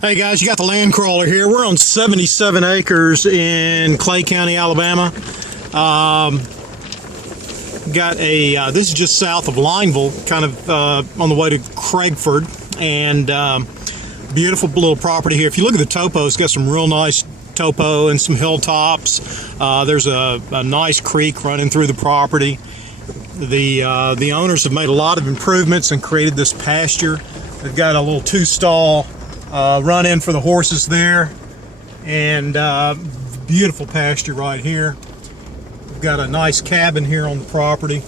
Hey guys, you got the land crawler here. We're on 77 acres in Clay County, Alabama. This is just south of Lineville, kind of on the way to Craigford, and beautiful little property here. If you look at the topo, it's got some real nice topo and some hilltops. There's a nice creek running through the property. The owners have made a lot of improvements and created this pasture. They've got a little two-stall run in for the horses there, and beautiful pasture right here. We've got a nice cabin here on the property.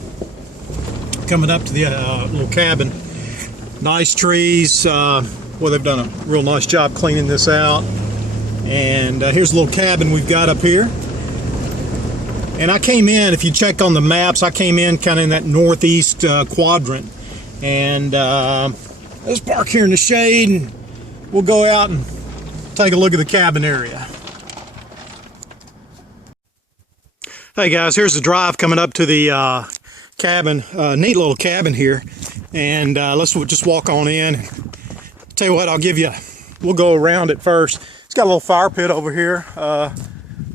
Coming up to the little cabin, nice trees. Well, they've done a real nice job cleaning this out. And here's a little cabin we've got up here. And I came in, if you check on the maps, I came in kind of in that northeast quadrant. And let's park here in the shade, and we'll go out and take a look at the cabin area. Hey guys, here's the drive coming up to the cabin. Neat little cabin here. And let's just walk on in. Tell you what, we'll go around it first. It's got a little fire pit over here.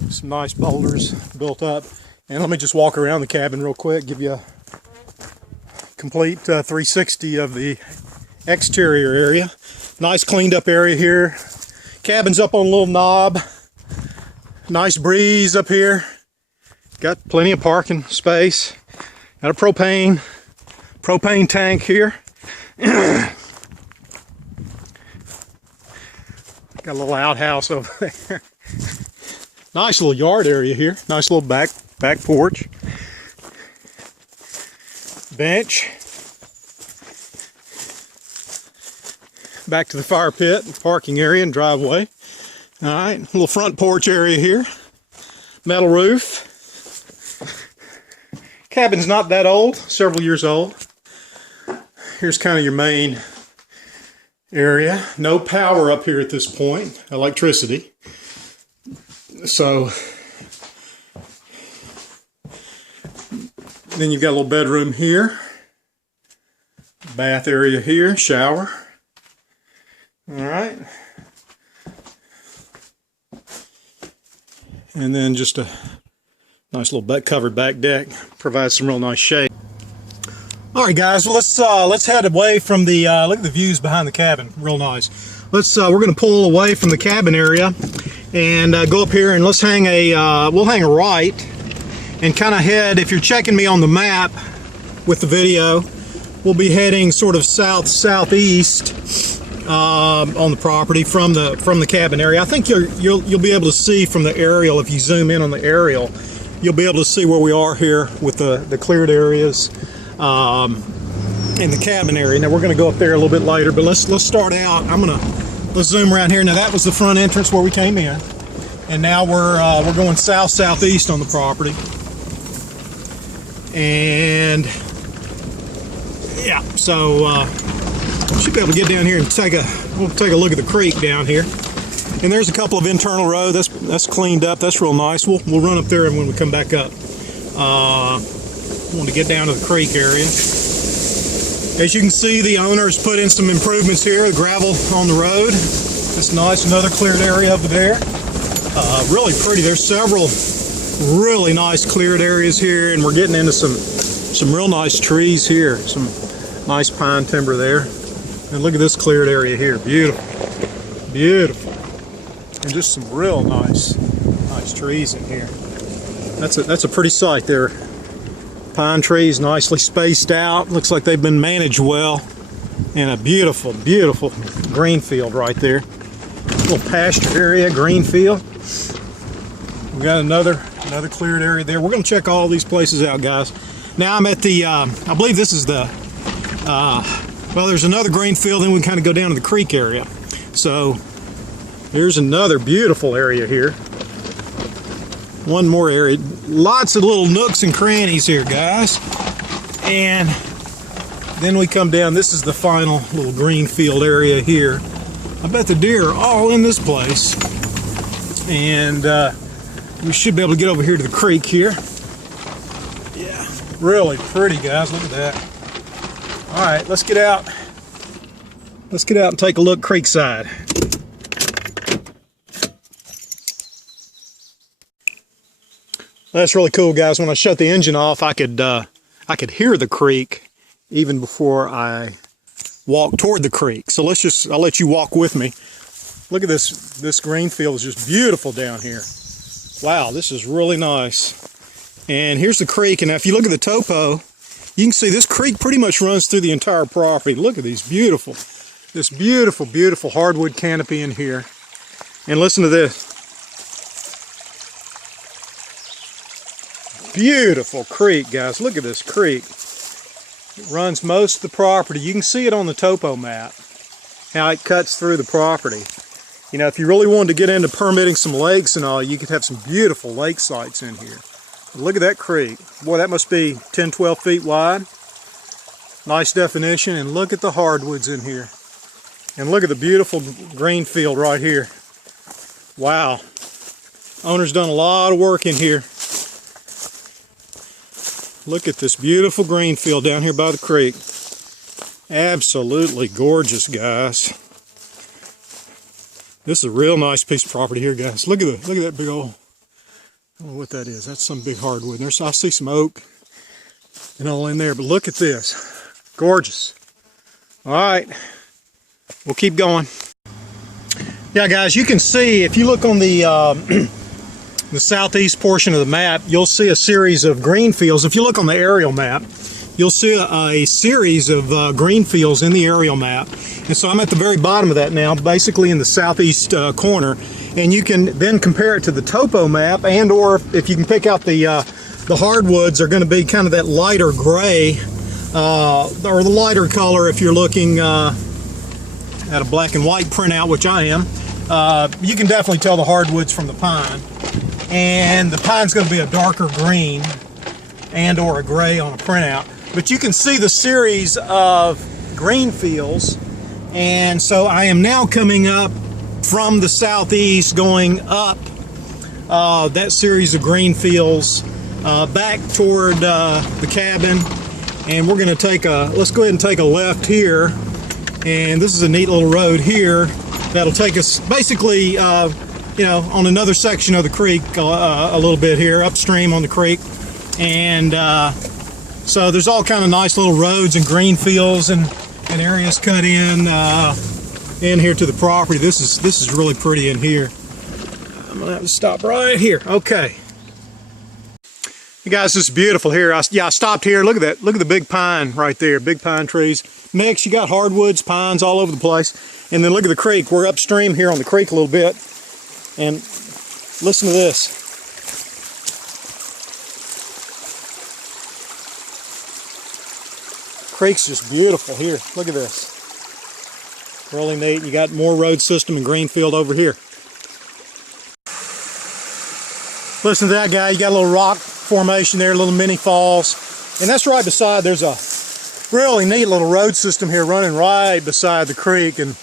Some nice boulders built up. And let me just walk around the cabin real quick, give you a complete 360 of the exterior area. Nice cleaned up area here. Cabin's up on a little knob. Nice breeze up here. Got plenty of parking space. Got a propane tank here. Got a little outhouse over there. Nice little yard area here. Nice little back porch. Bench. Back to the fire pit, parking area and driveway. All right, little front porch area here. Metal roof. Cabin's not that old, several years old. Here's kind of your main area. No power up here at this point, electricity. So then you've got a little bedroom here, bath area here, shower. All right. And then just a nice little covered back deck, provides some real nice shade. All right, guys, well, let's head away from the look at the views behind the cabin, real nice. We're going to pull away from the cabin area and go up here, and let's we'll hang a right and kind of head. If you're checking me on the map with the video, we'll be heading sort of southeast on the property from the cabin area. I think you'll be able to see from the aerial. If you zoom in on the aerial, you'll be able to see where we are here with the cleared areas in the cabin area. Now we're going to go up there a little bit later, but let's start out. Let's zoom around here. Now that was the front entrance where we came in, and now we're going southeast on the property. And yeah, so should be able to get down here and we'll take a look at the creek down here. And there's a couple of internal roads. That's cleaned up. That's real nice. We'll run up there and when we come back up. Want to get down to the creek area. As you can see, the owners put in some improvements here. The gravel on the road. That's nice. Another cleared area over there. Really pretty. There's several really nice cleared areas here, and we're getting into some real nice trees here. Some nice pine timber there. And look at this cleared area here. Beautiful. Beautiful. And just some real nice trees in here. That's a pretty sight there. Pine trees nicely spaced out. Looks like they've been managed well. And a beautiful green field right there. Little pasture area, green field. We got another cleared area there. We're going to check all these places out, guys. Now I'm at the I believe this is the well, there's another green field, then we kind of go down to the creek area. So here's another beautiful area here. One more area. Lots of little nooks and crannies here, guys. And then we come down. This is the final little green field area here. I bet the deer are all in this place. And we should be able to get over here to the creek here. Yeah, really pretty, guys. Look at that. All right, let's get out. Let's get out and take a look creekside. That's really cool, guys. When I shut the engine off, I could hear the creek even before I walk toward the creek. So I'll let you walk with me. Look at this green field is just beautiful down here. Wow, this is really nice. And here's the creek, and if you look at the topo, you can see this creek pretty much runs through the entire property. Look at this beautiful, beautiful hardwood canopy in here. And listen to this. Beautiful creek, guys. Look at this creek. It runs most of the property. You can see it on the topo map, how it cuts through the property. You know, if you really wanted to get into permitting some lakes and all, you could have some beautiful lake sites in here. But look at that creek. Boy, that must be 10, 12 feet wide. Nice definition. And look at the hardwoods in here. And look at the beautiful green field right here. Wow. Owner's done a lot of work in here. Look at this beautiful green field down here by the creek. Absolutely gorgeous, guys. This is a real nice piece of property here, guys. Look at that big old, I don't know what that is. That's some big hardwood. I see some oak and all in there, but look at this. Gorgeous. All right, we'll keep going. Yeah, guys, you can see if you look on the southeast portion of the map, you'll see a series of green fields. If you look on the aerial map, you'll see a series of green fields in the aerial map. And so I'm at the very bottom of that now, basically in the southeast corner. And you can then compare it to the topo map, and or if you can pick out the hardwoods are going to be kind of that lighter gray, or the lighter color if you're looking at a black and white printout, which I am. You can definitely tell the hardwoods from the pine. And the pine's going to be a darker green and or a gray on a printout. But you can see the series of green fields. And so I am now coming up from the southeast, going up that series of green fields back toward the cabin. And we're going to let's go ahead and take a left here. And this is a neat little road here that'll take us basically, you know, on another section of the creek a little bit here, upstream on the creek. And so there's all kind of nice little roads and green fields and areas cut in here to the property. This is really pretty in here. I'm gonna have to stop right here. Okay. You guys, this is beautiful here. I stopped here. Look at that. Look at the big pine right there. Big pine trees. Mix, you got hardwoods, pines all over the place. And then look at the creek. We're upstream here on the creek a little bit. And listen to this. Creek's just beautiful here. Look at this. Really neat. You got more road system and green field over here. Listen to that, guy. You got a little rock formation there, little mini falls. And that's right beside, there's a really neat little road system here running right beside the creek. And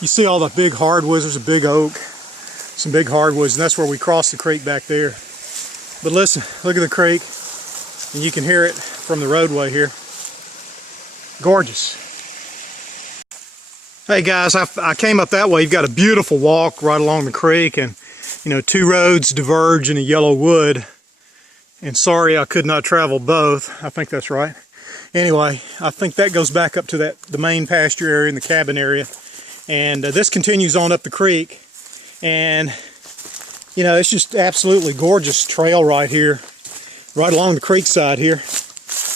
you see all the big hardwoods. There's a big oak, some big hardwoods, and that's where we cross the creek back there. But listen, look at the creek, and you can hear it from the roadway here. Gorgeous. Hey guys, I came up that way. You've got a beautiful walk right along the creek, and you know, two roads diverge in a yellow wood. And sorry I could not travel both. I think that's right. Anyway, I think that goes back up to the main pasture area and the cabin area. And this continues on up the creek. And you know, it's just absolutely gorgeous trail right here, right along the creek side here.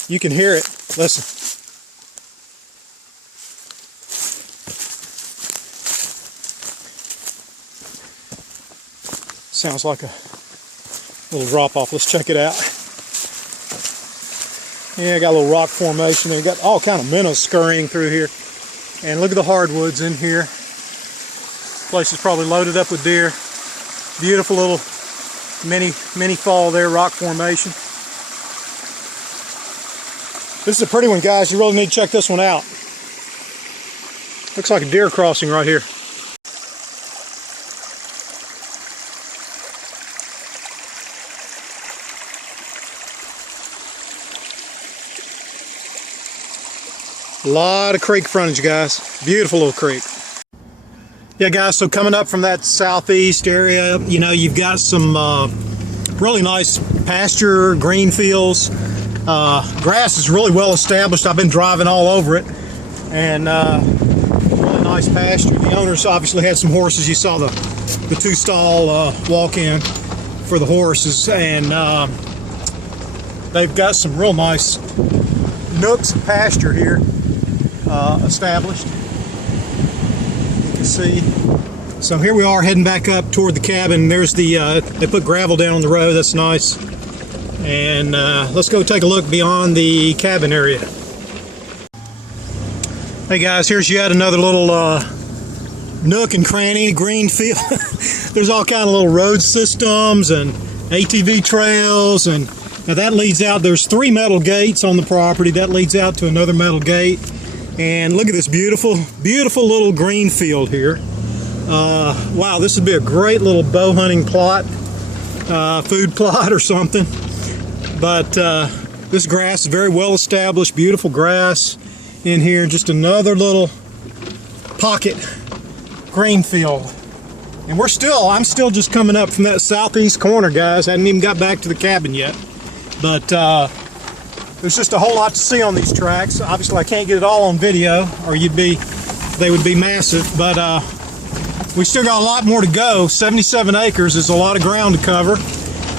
You can hear it. Listen. Sounds like a little drop off. Let's check it out. Yeah, got a little rock formation. You got all kind of minnows scurrying through here. And look at the hardwoods in here. Place is probably loaded up with deer. Beautiful little mini fall there, rock formation. This is a pretty one, guys. You really need to check this one out. Looks like a deer crossing right here. A lot of creek frontage, guys. Beautiful little creek. Yeah, guys, so coming up from that southeast area, you know, you've got some really nice pasture, green fields. Grass is really well established. I've been driving all over it, and really nice pasture. The owners obviously had some horses. You saw the two-stall walk-in for the horses, and they've got some real nice nooks of pasture here established. You can see. So here we are heading back up toward the cabin. There's the they put gravel down on the road. That's nice. And let's go take a look beyond the cabin area. Hey guys, here's yet another little nook and cranny, green field. There's all kind of little road systems and ATV trails, and now that leads out. There's 3 metal gates on the property. That leads out to another metal gate. And look at this beautiful, beautiful little green field here. Wow, this would be a great little bow hunting plot, food plot or something. But this grass is very well established, beautiful grass in here. Just another little pocket grain field. And I'm still just coming up from that southeast corner, guys. I hadn't even got back to the cabin yet. But there's just a whole lot to see on these tracks. Obviously, I can't get it all on video, or they would be massive. But we still got a lot more to go. 77 acres is a lot of ground to cover.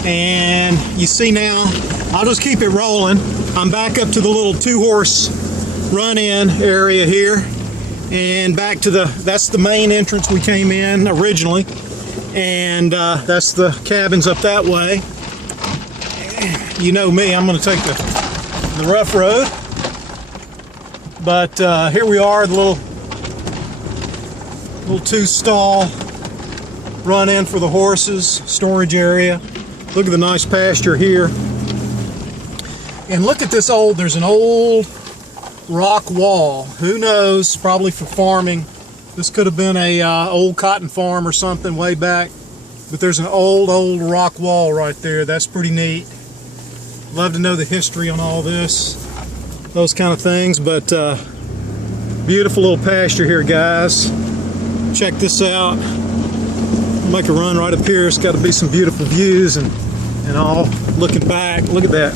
And you see now, I'll just keep it rolling. I'm back up to the little 2-horse run-in area here, and back to that's the main entrance we came in originally, and that's the cabins up that way. You know me, I'm going to take the rough road, but here we are, the little 2-stall run-in for the horses, storage area. Look at the nice pasture here. And look at this there's an old rock wall. Who knows, probably for farming. This could have been a old cotton farm or something way back. But there's an old rock wall right there. That's pretty neat. Love to know the history on all this, those kind of things. But beautiful little pasture here, guys. Check this out. Make a run right up here. It's got to be some beautiful views and all. Looking back, look at that.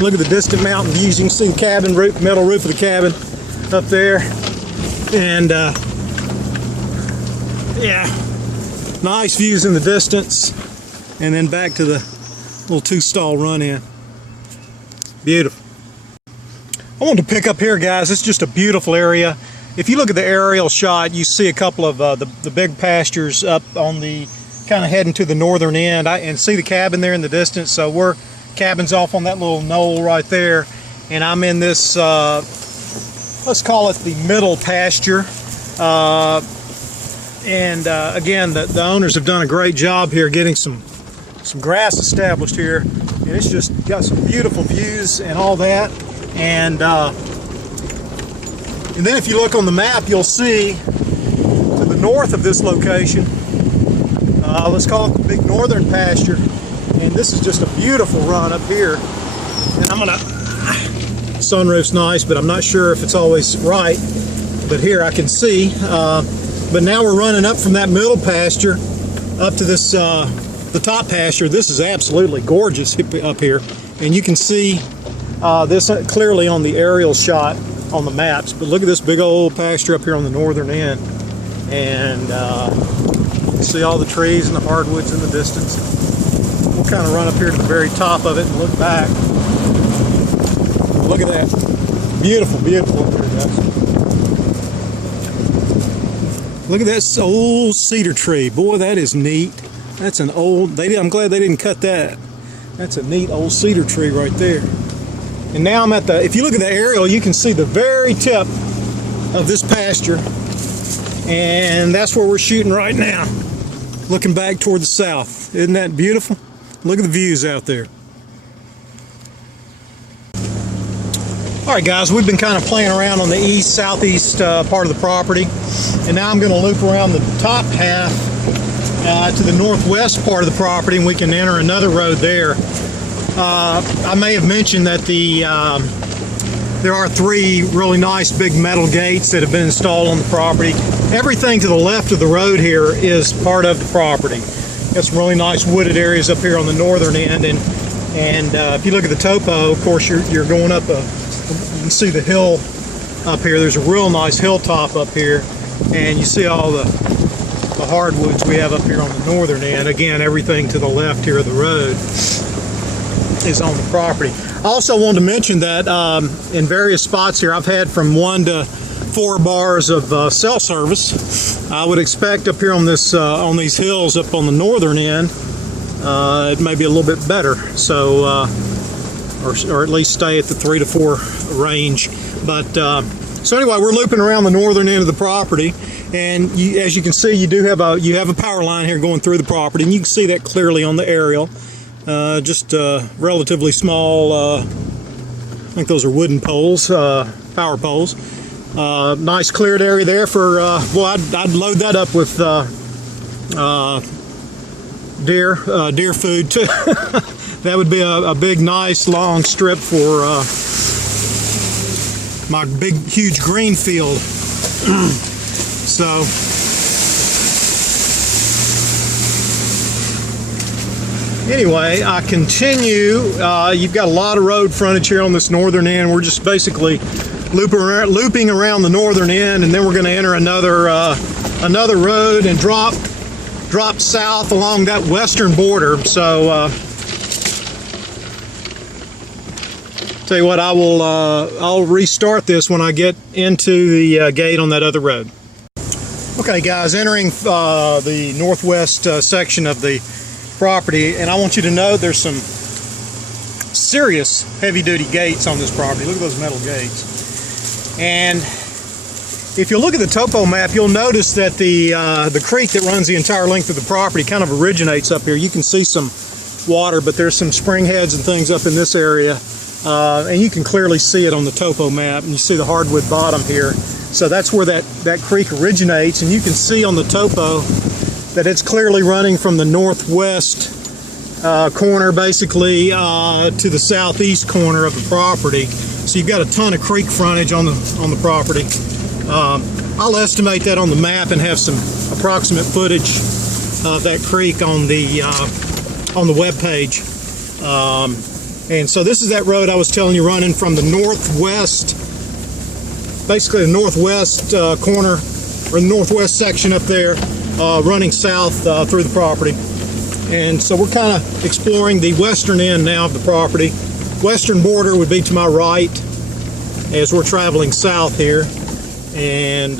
Look at the distant mountain views. You can see the cabin roof, metal roof of the cabin up there. And yeah, nice views in the distance. And then back to the little 2-stall run-in. Beautiful. I wanted to pick up here, guys. It's just a beautiful area. If you look at the aerial shot, you see a couple of the big pastures up on the kind of heading to the northern end. And see the cabin there in the distance. So cabin's off on that little knoll right there, and I'm in this let's call it the middle pasture. Again, the owners have done a great job here getting some grass established here, and it's just got some beautiful views and all that. And then if you look on the map, you'll see to the north of this location, let's call it the big northern pasture. And this is just a beautiful run up here. And sunroof's nice, but I'm not sure if it's always right. But here I can see. But now we're running up from that middle pasture up to this, the top pasture. This is absolutely gorgeous up here. And you can see this clearly on the aerial shot on the maps. But look at this big old pasture up here on the northern end. And you see all the trees and the hardwoods in the distance. We'll kind of run up here to the very top of it and look back. Look at that. Beautiful, beautiful up there, guys. Look at that old cedar tree. Boy, that is neat. That's an old, I'm glad they didn't cut that. That's a neat old cedar tree right there. And now I'm at if you look at the aerial, you can see the very tip of this pasture. And that's where we're shooting right now. Looking back toward the south. Isn't that beautiful? Look at the views out there. All right, guys, we've been kind of playing around on the southeast part of the property, and now I'm going to loop around the top half to the northwest part of the property, and we can enter another road there. I may have mentioned that there are 3 really nice big metal gates that have been installed on the property. Everything to the left of the road here is part of the property. Got some really nice wooded areas up here on the northern end, and And if you look at the topo, of course, you're going up you can see the hill up here. There's a real nice hilltop up here, and you see all the hardwoods we have up here on the northern end. Again, everything to the left here of the road is on the property. I also wanted to mention that in various spots here, I've had from 1 to 4 bars of cell service. I would expect up here on this on these hills up on the northern end, it may be a little bit better. So, or at least stay at the 3 to 4 range. But so anyway, we're looping around the northern end of the property, and as you can see, you have a power line here going through the property, and you can see that clearly on the aerial. Just relatively small. I think those are wooden poles, power poles. Nice cleared area there for. Well, I'd load that up with deer food too. That would be a big, nice, long strip for my big, huge green field. So. Anyway, I continue. You've got a lot of road frontage here on this northern end. We're just basically looping around the northern end, and then we're going to enter another road and drop south along that western border. So, tell you what, I'll restart this when I get into the gate on that other road. Okay, guys, entering the northwest section of the property, and I want you to know there's some serious heavy-duty gates on this property. Look at those metal gates. And if you look at the topo map, you'll notice that the creek that runs the entire length of the property kind of originates up here. You can see some water, but there's some spring heads and things up in this area, and you can clearly see it on the topo map, and you see the hardwood bottom here. So that's where that creek originates, and you can see on the topo that it's clearly running from the northwest corner basically to the southeast corner of the property. So you've got a ton of creek frontage on the property. I'll estimate that on the map and have some approximate footage of that creek on the web page. And so this is that road I was telling you, running from the northwest, basically the northwest corner, or the northwest section up there, running south through the property. And so we're kind of exploring the western end now of the property. Western border would be to my right as we're traveling south here. And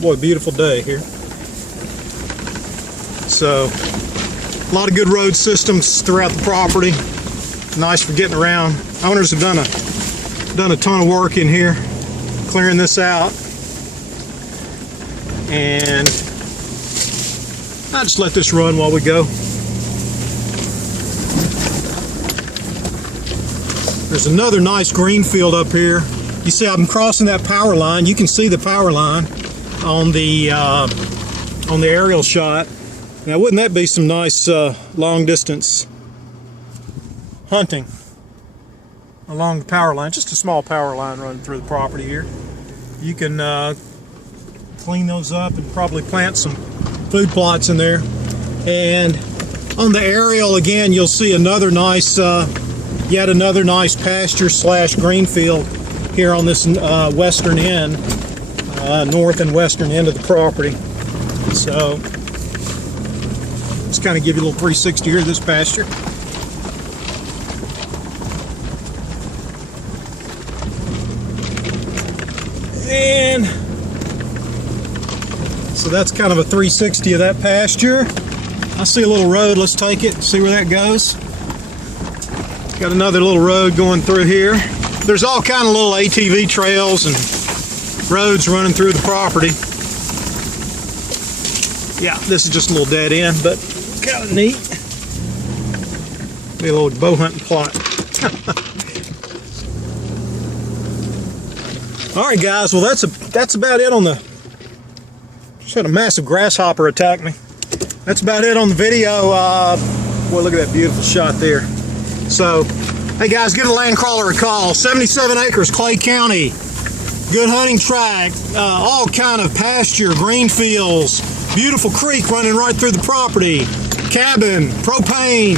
boy, beautiful day here. So a lot of good road systems throughout the property. Nice for getting around. Owners have done a ton of work in here, clearing this out. And I'll just let this run while we go. There's another nice green field up here. You see I'm crossing that power line. You can see the power line on the aerial shot. Now, wouldn't that be some nice long distance hunting along the power line? Just a small power line running through the property here. You can clean those up and probably plant some food plots in there. And on the aerial again, you'll see another nice yet another nice pasture slash green field here on this western end, north and western end of the property. So let's kind of give you a little 360 here of this pasture. And so that's kind of a 360 of that pasture. I see a little road. Let's take it, see where that goes. Got another little road going through here. There's all kind of little ATV trails and roads running through the property. Yeah, this is just a little dead end, but kind of neat. Be a little bow hunting plot. All right, guys. Well, that's about it on the. Just had a massive grasshopper attack me. That's about it on the video. Boy, look at that beautiful shot there. So, hey guys, give the land crawler a call. 77 acres, Clay County. Good hunting tract, all kind of pasture, green fields, beautiful creek running right through the property, cabin, propane,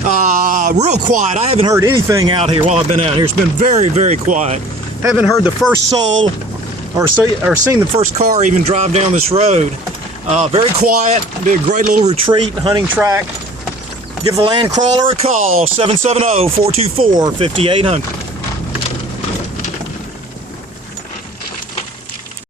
Real quiet. I haven't heard anything out here while I've been out here. It's been very, very quiet. Haven't heard the first soul or seen the first car even drive down this road. Very quiet. Be a great little retreat, hunting track. Give the Land Crawler a call, 770-424-5800.